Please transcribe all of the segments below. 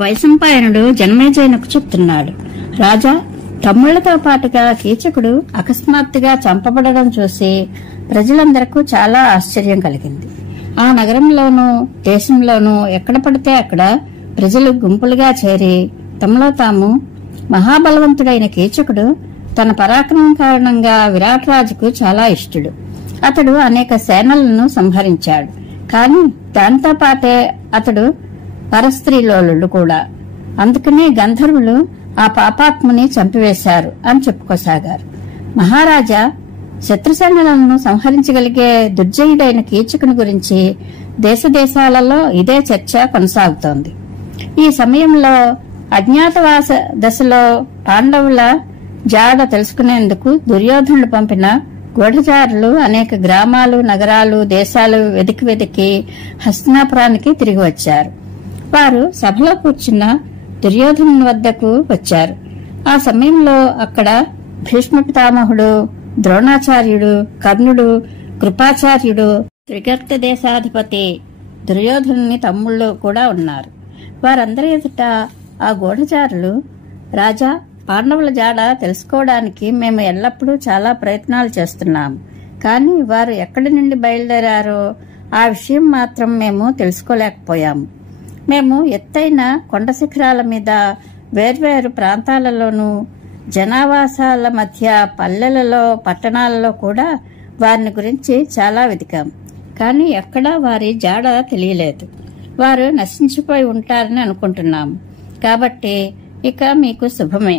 వైశంపాయనుడు జనమేజయునకు చెప్తున్నాడు. రాజా, తమ్ముళ్లతో పాటుగా కీచకుడు అకస్మాత్తుగా చంపబడడం చూసి ప్రజలందరకు చాలా ఆశ్చర్యం కలిగింది. ఆ నగరంలోనూ దేశంలోనూ ఎక్కడ పడితే అక్కడ ప్రజలు గుంపులుగా చేరి తమలో తాము మహాబలవంతుడైన కీచకుడు తన పరాక్రమం కారణంగా విరాట్ రాజుకు చాలా ఇష్టుడు. అతడు అనేక సేనలను సంహరించాడు. కాని దాంతో పాటే అతడు పరస్త్రీలోలుడు కూడా. అందుకనే గంధర్వులు ఆ పాపాత్ముని చంపివేశారు అని చెప్పుకోసాగారు. మహారాజా, శత్రుసేనలను సంహరించగలిగే దుర్జయుడైన కీచకుని గురించి దేశదేశాలలో ఇదే చర్చ కొనసాగుతోంది. ఈ సమయంలో అజ్ఞాతవాస దశలో పాండవుల జాడ తెలుసుకునేందుకు దుర్యోధనుడు పంపిన గూఢచారులు అనేక గ్రామాలు, నగరాలు, దేశాలు వెదికి హస్తినాపురానికి తిరిగి వచ్చారు. వారు సభలో కూర్చున్న దుర్యోధను వద్దకు వచ్చారు. ఆ సమయంలో అక్కడ భీష్మ పితామహుడు, ద్రోణాచార్యుడు, కర్ణుడు, కృపాచార్యుడు, త్రిగర్త దేశాధిపతి దుర్యోధనుని తమ్ముళ్ళు కూడా ఉన్నారు. వారందరి ఎదుట ఆ గూఢచారులు, రాజా, పాండవుల జాడ తెలుసుకోవడానికి మేము ఎల్లప్పుడూ చాలా ప్రయత్నాలు చేస్తున్నాము. కానీ వారు ఎక్కడి నుండి బయలుదేరారో ఆ విషయం మాత్రం మేము తెలుసుకోలేకపోయాము. మేము ఎత్తైన కొండ శిఖరాల మీద, వేర్వేరు ప్రాంతాలలోనూ, జనావాసాల మధ్య, పల్లెలలో, పట్టణాలలో కూడా వారిని గురించి చాలా వెతికాం. కానీ ఎక్కడా వారి జాడ తెలియలేదు. వారు నశించిపోయి ఉంటారని అనుకుంటున్నాము. కాబట్టి ఇక మీకు శుభమే.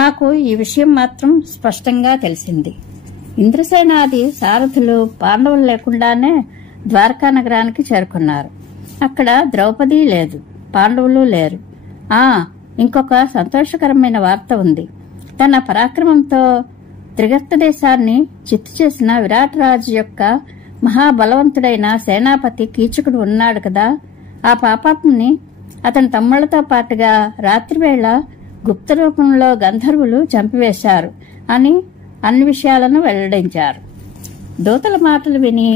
మాకు ఈ విషయం మాత్రం స్పష్టంగా తెలిసింది. ఇంద్రసేనాది సారథులు పాండవులు లేకుండానే ద్వారకా నగరానికి చేరుకున్నారు. అక్కడ ద్రౌపది లేదు, పాండవులు లేరు. ఇంకొక సంతోషకరమైన వార్త ఉంది. తన పరాక్రమంతో త్రిగర్త దేశాన్ని చిత్తు చేసిన విరాట్ రాజు యొక్క మహాబలవంతుడైన సేనాపతి కీచకుడు ఉన్నాడు కదా, ఆ పాపాత్ముని అతని తమ్ముళ్లతో పాటుగా రాత్రివేళ గుప్త రూపంలో గంధర్వులు చంపివేశారు అని అన్ని విషయాలను వెల్లడించారు. దూతల మాటలు విని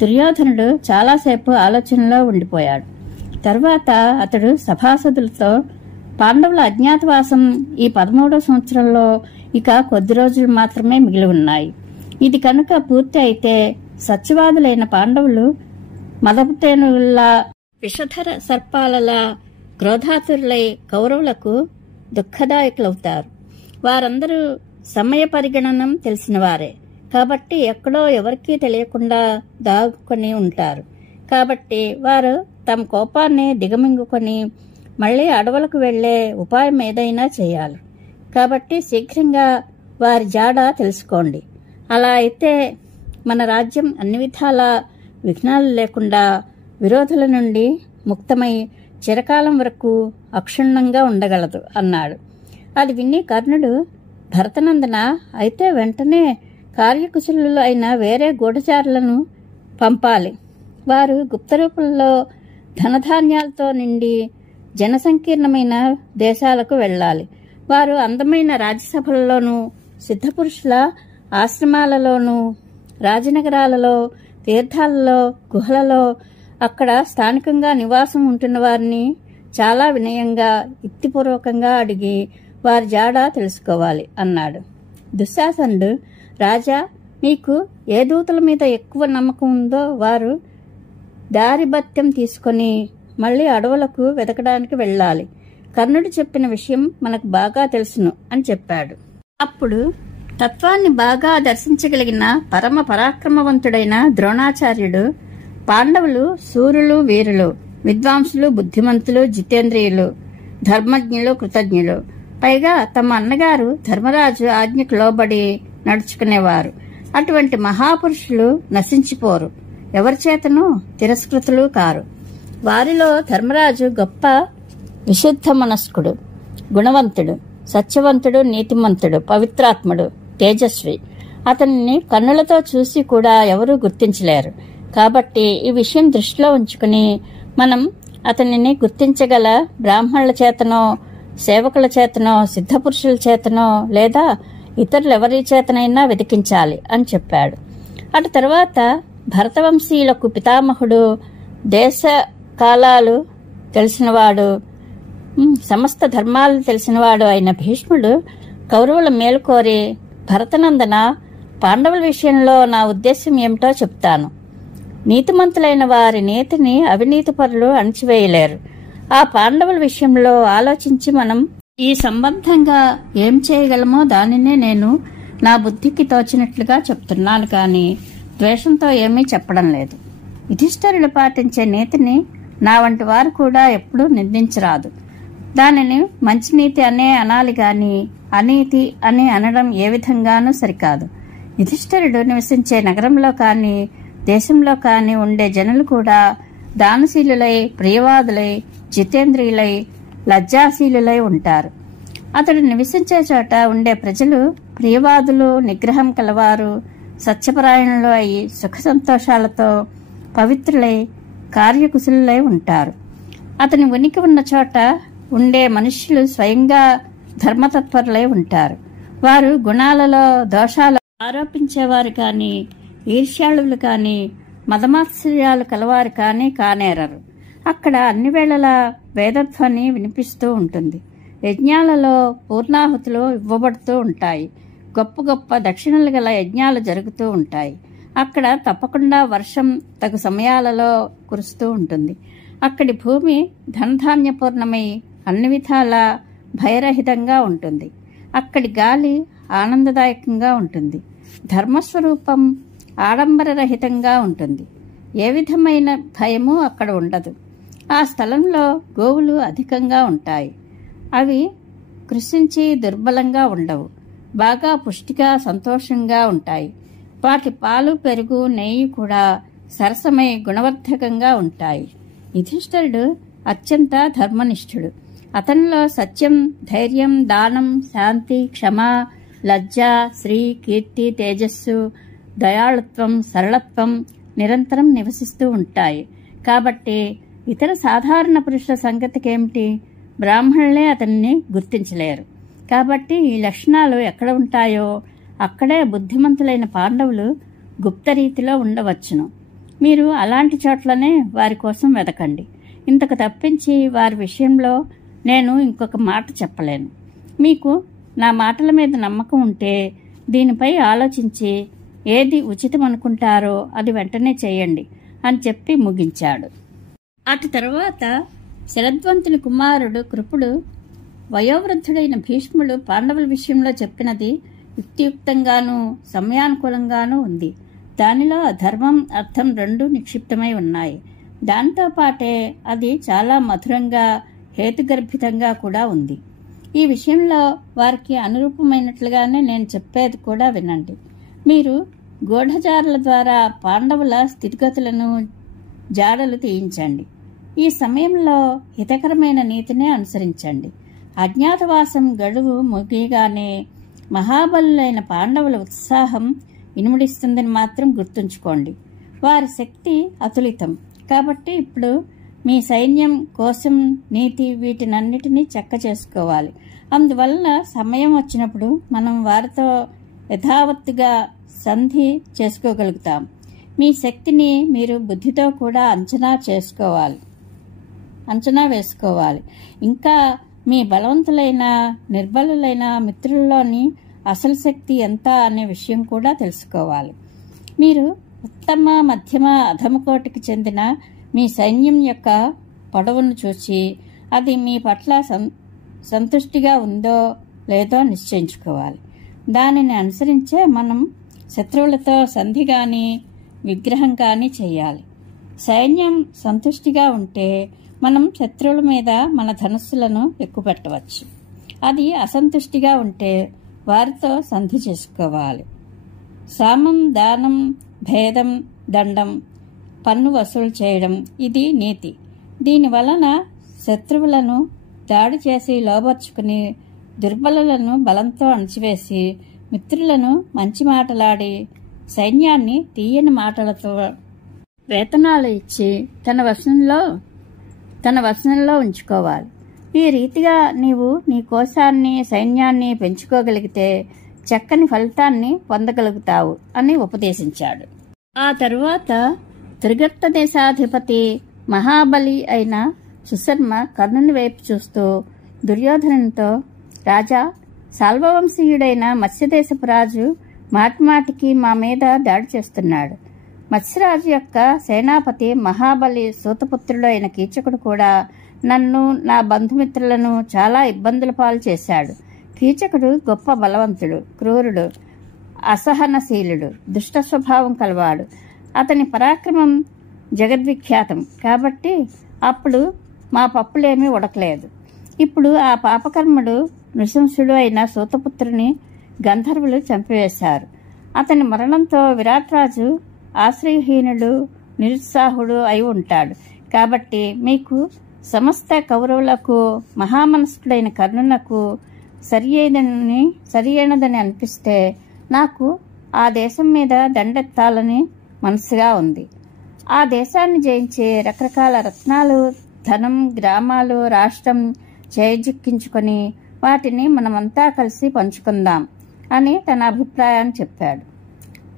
దుర్యోధనుడు చాలాసేపు ఆలోచనలో ఉండిపోయాడు. తర్వాత అతడు సభాసదులతో, పాండవుల అజ్ఞాతవాసం ఈ 13వ సంవత్సరంలో ఇక కొద్ది రోజులు మాత్రమే మిగిలి ఉన్నాయి. ఇది కనుక పూర్తి అయితే సత్యవాదులైన పాండవులు మదపుతేనుల్లా, విషధర సర్పాలలా క్రోధాతురులై కౌరవులకు దుఃఖదాయకులవుతారు. వారందరూ సమయ పరిగణనం తెలిసిన వారే కాబట్టి ఎక్కడో ఎవరికీ తెలియకుండా దాగుకొని ఉంటారు. కాబట్టి వారు తమ కోపాన్ని దిగమింగుకొని మళ్లీ అడవులకు వెళ్లే ఉపాయం ఏదైనా చేయాలి. కాబట్టి శీఘ్రంగా వారి జాడ తెలుసుకోండి. అలా అయితే మన రాజ్యం అన్ని విధాల విఘ్నాలు లేకుండా విరోధుల నుండి ముక్తమై చిరకాలం వరకు అక్షుణ్ణంగా ఉండగలదు అన్నాడు. అది విని కర్ణుడు, భరతనందన, అయితే వెంటనే కార్యకుశలులు అయిన వేరే గూఢచారులను పంపాలి. వారు గుప్తరూపంలో ధనధాన్యాలతో నిండి జనసంకీర్ణమైన దేశాలకు వెళ్లాలి. వారు అందమైన రాజ్యసభలలోనూ, సిద్ధపురుషుల ఆశ్రమాలలోనూ, రాజనగరాలలో, తీర్థాలలో, గుహలలో, అక్కడ స్థానికంగా నివాసం ఉంటున్న వారిని చాలా వినయంగా, యుక్తిపూర్వకంగా అడిగి వారి జాడ తెలుసుకోవాలి అన్నాడు. దుశ్శాసనుడు, రాజా, మీకు ఏ దూతల మీద ఎక్కువ నమ్మకం ఉందో వారు దారిభత్యం తీసుకుని మళ్లీ అడవులకు వెతకడానికి వెళ్లాలి. కర్ణుడు చెప్పిన విషయం మనకు బాగా తెలుసును అని చెప్పాడు. అప్పుడు తత్వాన్ని బాగా దర్శించగలిగిన పరమ పరాక్రమవంతుడైన ద్రోణాచార్యుడు, పాండవులు శూరులు, వీరులు, విద్వాంసులు, బుద్ధిమంతులు, జితేంద్రియులు, ధర్మజ్ఞులు, కృతజ్ఞులు, పైగా తమ అన్నగారు ధర్మరాజు ఆజ్ఞకు లోబడి నడుచుకునేవారు. అటువంటి మహాపురుషులు నశించిపోరు, ఎవరిచేతనూ తిరస్కృతులు కారు. వారిలో ధర్మరాజు గొప్ప విశుద్ధ మనస్కుడు, గుణవంతుడు, సత్యవంతుడు, నీతిమంతుడు, పవిత్రాత్ముడు, తేజస్వి. అతనిని కన్నులతో చూసి కూడా ఎవరూ గుర్తించలేరు. కాబట్టి ఈ విషయం దృష్టిలో ఉంచుకుని మనం అతనిని గుర్తించగల బ్రాహ్మణుల చేతనో, సేవకుల చేతనో, సిద్ధపురుషుల చేతనో, లేదా ఇతరులెవరి చేతనైనా వెతికించాలి అని చెప్పాడు. అటు తర్వాత భరతవంశీయులకు పితామహుడు, దేశ కాలాలు తెలిసినవాడు, సమస్త ధర్మాలు తెలిసినవాడు అయిన భీష్ముడు కౌరవుల మేలు కోరి భరతనందన, పాండవుల విషయంలో నా ఉద్దేశం ఏమిటో చెప్తాను. నీతిమంతులైన వారి నీతిని అవినీతి పరులు అణిచివేయలేరు. ఆ పాండవుల విషయంలో ఆలోచించి మనం ఈ సంబంధంగా ఏం చేయగలమో దానినే నేను నా బుద్ధికి తోచినట్లుగా చెప్తున్నాను, కానీ ద్వేషంతో ఏమీ చెప్పడం లేదు. యుధిష్ఠిరుడు పాటించే నీతిని నా వంటి వారు కూడా ఎప్పుడూ నిందించరాదు. దానిని మంచినీతి అనే అనాలి గాని అనీతి అని అనడం ఏ విధంగానూ సరికాదు. యుధిష్ఠిరుడు నివసించే నగరంలో కానీ దేశంలో కానీ ఉండే జనులు కూడా దానశీలులై, ప్రియవాదులై, జితేంద్రియులై, లజ్జాశీలులై ఉంటారు. అతడు నివసించే చోట ఉండే ప్రజలు ప్రియవాదులు, నిగ్రహం కలవారు, సత్యపరాయణులు అయి సుఖ సంతోషాలతో పవిత్రులై కార్యకుశలులై ఉంటారు. అతని ఉనికి ఉన్న చోట ఉండే మనుష్యులు స్వయంగా ధర్మతత్పరులై ఉంటారు. వారు గుణాలలో దోషాలు ఆరోపించేవారు కానీ, ఈర్ష్యాళులు కానీ, మదమాత్సర్యాలు కలవారు కానీ కానేరరు. అక్కడ అన్ని వేళలా వేదధ్వని వినిపిస్తూ ఉంటుంది. యజ్ఞాలలో పూర్ణాహుతులు ఇవ్వబడుతూ ఉంటాయి. గొప్ప గొప్ప దక్షిణలు గల యజ్ఞాలు జరుగుతూ ఉంటాయి. అక్కడ తప్పకుండా వర్షం తగు సమయాలలో కురుస్తూ ఉంటుంది. అక్కడి భూమి ధనధాన్యపూర్ణమై అన్ని విధాల భయరహితంగా ఉంటుంది. అక్కడి గాలి ఆనందదాయకంగా ఉంటుంది. ధర్మస్వరూపం ఆడంబరరహితంగా ఉంటుంది. ఏ విధమైన భయము అక్కడ ఉండదు. ఆ స్థలంలో గోవులు అధికంగా ఉంటాయి. అవి కృషించి దుర్బలంగా ఉండవు. బాగా పుష్టిగా సంతోషంగా ఉంటాయి. వాటి పాలు, పెరుగు, నెయ్యి కూడా సరసమై గుణవర్ధకంగా ఉంటాయి. యుధిష్ఠిరుడు అత్యంత ధర్మనిష్ఠుడు. అతనిలో సత్యం, ధైర్యం, దానం, శాంతి, క్షమ, లజ్జ, శ్రీ, కీర్తి, తేజస్సు, దయాళుత్వం, సరళత్వం నిరంతరం నివసిస్తూ ఉంటాయి. కాబట్టి ఇతర సాధారణ పురుషుల సంగతికేమిటి? బ్రాహ్మణులే అతన్ని గుర్తించలేరు. కాబట్టి ఈ లక్షణాలు ఎక్కడ ఉంటాయో అక్కడే బుద్ధిమంతులైన పాండవులు గుప్తరీతిలో ఉండవచ్చును. మీరు అలాంటి చోట్లనే వారి కోసం వెతకండి. ఇంతకు తప్పించి వారి విషయంలో నేను ఇంకొక మాట చెప్పలేను. మీకు నా మాటల మీద నమ్మకం ఉంటే దీనిపై ఆలోచించి ఏది ఉచితం అనుకుంటారో అది వెంటనే చేయండి అని చెప్పి ముగించాడు. అటు తరువాత శరద్వంతుని కుమారుడు కృపుడు, వయోవృద్ధుడైన భీష్ముడు పాండవుల విషయంలో చెప్పినది యుక్తియుక్తంగానూ సమయానుకూలంగానూ ఉంది. దానిలో ధర్మం, అర్థం రెండూ నిక్షిప్తమై ఉన్నాయి. దాంతో పాటే అది చాలా మధురంగా, హేతుగర్భితంగా కూడా ఉంది. ఈ విషయంలో వారికి అనురూపమైనట్లుగానే నేను చెప్పేది కూడా వినండి. మీరు గూఢచారుల ద్వారా పాండవుల స్థితిగతులను జాడలు తీయించండి. ఈ సమయంలో హితకరమైన నీతినే అనుసరించండి. అజ్ఞాతవాసం గడువు ముగియగానే మహాబలులైన పాండవుల ఉత్సాహం ఇనుముడిస్తుందని మాత్రం గుర్తుంచుకోండి. వారి శక్తి అతులితం. కాబట్టి ఇప్పుడు మీ సైన్యం, కోశం, నీతి వీటినన్నిటినీ చక్క చేసుకోవాలి. అందువలన సమయం వచ్చినప్పుడు మనం వారితో యథావత్తుగా సంధి చేసుకోగలుగుతాం. మీ శక్తిని మీరు బుద్ధితో కూడా అంచనా వేసుకోవాలి. ఇంకా మీ బలవంతులైన, నిర్బలులైన మిత్రుల్లోని అసలు శక్తి ఎంత అనే విషయం కూడా తెలుసుకోవాలి. మీరు ఉత్తమ, మధ్యమ, అధమ కోటికి చెందిన మీ సైన్యం యొక్క పొడవును చూసి అది మీ పట్ల సంతుష్టిగా ఉందో లేదో నిశ్చయించుకోవాలి. దానిని అనుసరించే మనం శత్రువులతో సంధి కానీ విగ్రహం కానీ చేయాలి. సైన్యం సంతుష్టిగా ఉంటే మనం శత్రువుల మీద మన ధనుస్సులను ఎక్కుపెట్టవచ్చు. అది అసంతుష్టిగా ఉంటే వారితో సంధి చేసుకోవాలి. సామం, దానం, భేదం, దండం, పన్ను వసూలు చేయడం ఇది నీతి. దీనివలన శత్రువులను దాడి చేసి లోబర్చుకుని, దుర్బలులను బలంతో అణచివేసి, మిత్రులను మంచి మాటలాడి, సైన్యాన్ని తీయని మాటలతో వేతనాలు ఇచ్చి తన వశంలో ఉంచుకోవాలి. ఈ రీతిగా నీవు నీ కోశాన్ని, సైన్యాన్ని పెంచుకోగలిగితే చక్కని ఫలితాన్ని పొందగలుగుతావు అని ఉపదేశించాడు. ఆ తరువాత త్రిగర్త దేశాధిపతి మహాబలి అయిన సుశర్మ కర్ణుని వైపు చూస్తూ దుర్యోధనునితో, రాజా, సాల్వవంశీయుడైన మత్స్యదేశపు రాజు మాటిమాటికి మా మీద దాడి చేస్తున్నాడు. మత్స్యరాజు యొక్క సేనాపతి మహాబలి సూతపుత్రుడు అయిన కీచకుడు కూడా నన్ను, నా బంధుమిత్రులను చాలా ఇబ్బందుల పాలు చేశాడు. కీచకుడు గొప్ప బలవంతుడు, క్రూరుడు, అసహనశీలుడు, దుష్ట స్వభావం కలవాడు. అతని పరాక్రమం జగద్విఖ్యాతం. కాబట్టి అప్పుడు మా పప్పులేమీ ఉడకలేదు. ఇప్పుడు ఆ పాపకర్ముడు నృశంసుడు అయిన సూతపుత్రుని గంధర్వులు చంపివేశారు. అతని మరణంతో విరాట్రాజు ఆశ్రయహీనుడు, నిరుత్సాహుడు అయి ఉంటాడు. కాబట్టి మీకు సమస్త కౌరవులకు, మహామనస్కుడైన కర్ణునకు సరియైనదని అనిపిస్తే నాకు ఆ దేశం మీద దండెత్తాలని మనసుగా ఉంది. ఆ దేశాన్ని జయించి రకరకాల రత్నాలు, ధనం, గ్రామాలు, రాష్ట్రం చేజిక్కించుకొని వాటిని మనమంతా కలిసి పంచుకుందాం అని తన అభిప్రాయాన్ని చెప్పాడు.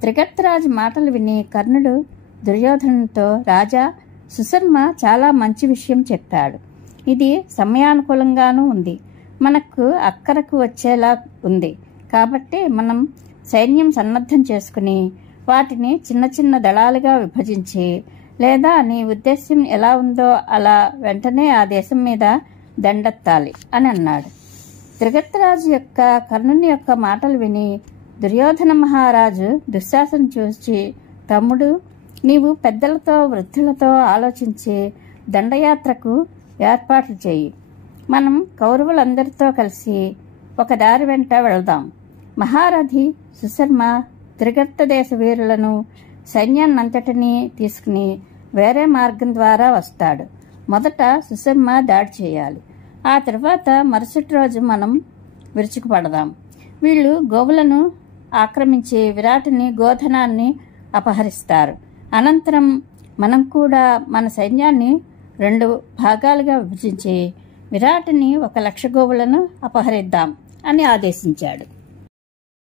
త్రిగర్తరాజు మాటలు విని కర్ణుడు దుర్యోధనునితో, రాజా, సుశర్మ చాలా మంచి విషయం చెప్పాడు. ఇది సమయానుకూలంగానూ ఉంది, మనకు అక్కరకు వచ్చేలా ఉంది. కాబట్టి మనం సైన్యం సన్నద్ధం చేసుకుని వాటిని చిన్న చిన్న దళాలుగా విభజించి, లేదా నీ ఉద్దేశ్యం ఎలా ఉందో అలా వెంటనే ఆ దేశం మీద దండెత్తాలి అని అన్నాడు. త్రిగర్తరాజు యొక్క కర్ణుని యొక్క మాటలు విని దుర్యోధన మహారాజు దుశ్శాసను చూసి, తమ్ముడు, నీవు పెద్దలతో, వృద్ధులతో ఆలోచించి దండయాత్రకు ఏర్పాట్లు చేయి. మనం కౌరవులందరితో కలిసి ఒక దారి వెంట వెళదాం. మహారథి సుశర్మ త్రిగర్త దేశ వీరులను, సైన్యాన్నంతటినీ తీసుకుని వేరే మార్గం ద్వారా వస్తాడు. మొదట సుశర్మ దాడి చేయాలి. ఆ తర్వాత మరుసటి రోజు మనం విరుచుకుపడదాం. వీళ్ళు గోవులను ఆక్రమించి విరాటుని గోధనాన్ని అపహరిస్తారు. అనంతరం మనం కూడా మన సైన్యాన్ని 2 భాగాలుగా విభజించి విరాటుని 1,00,000 గోవులను అపహరిద్దాం అని ఆదేశించాడు.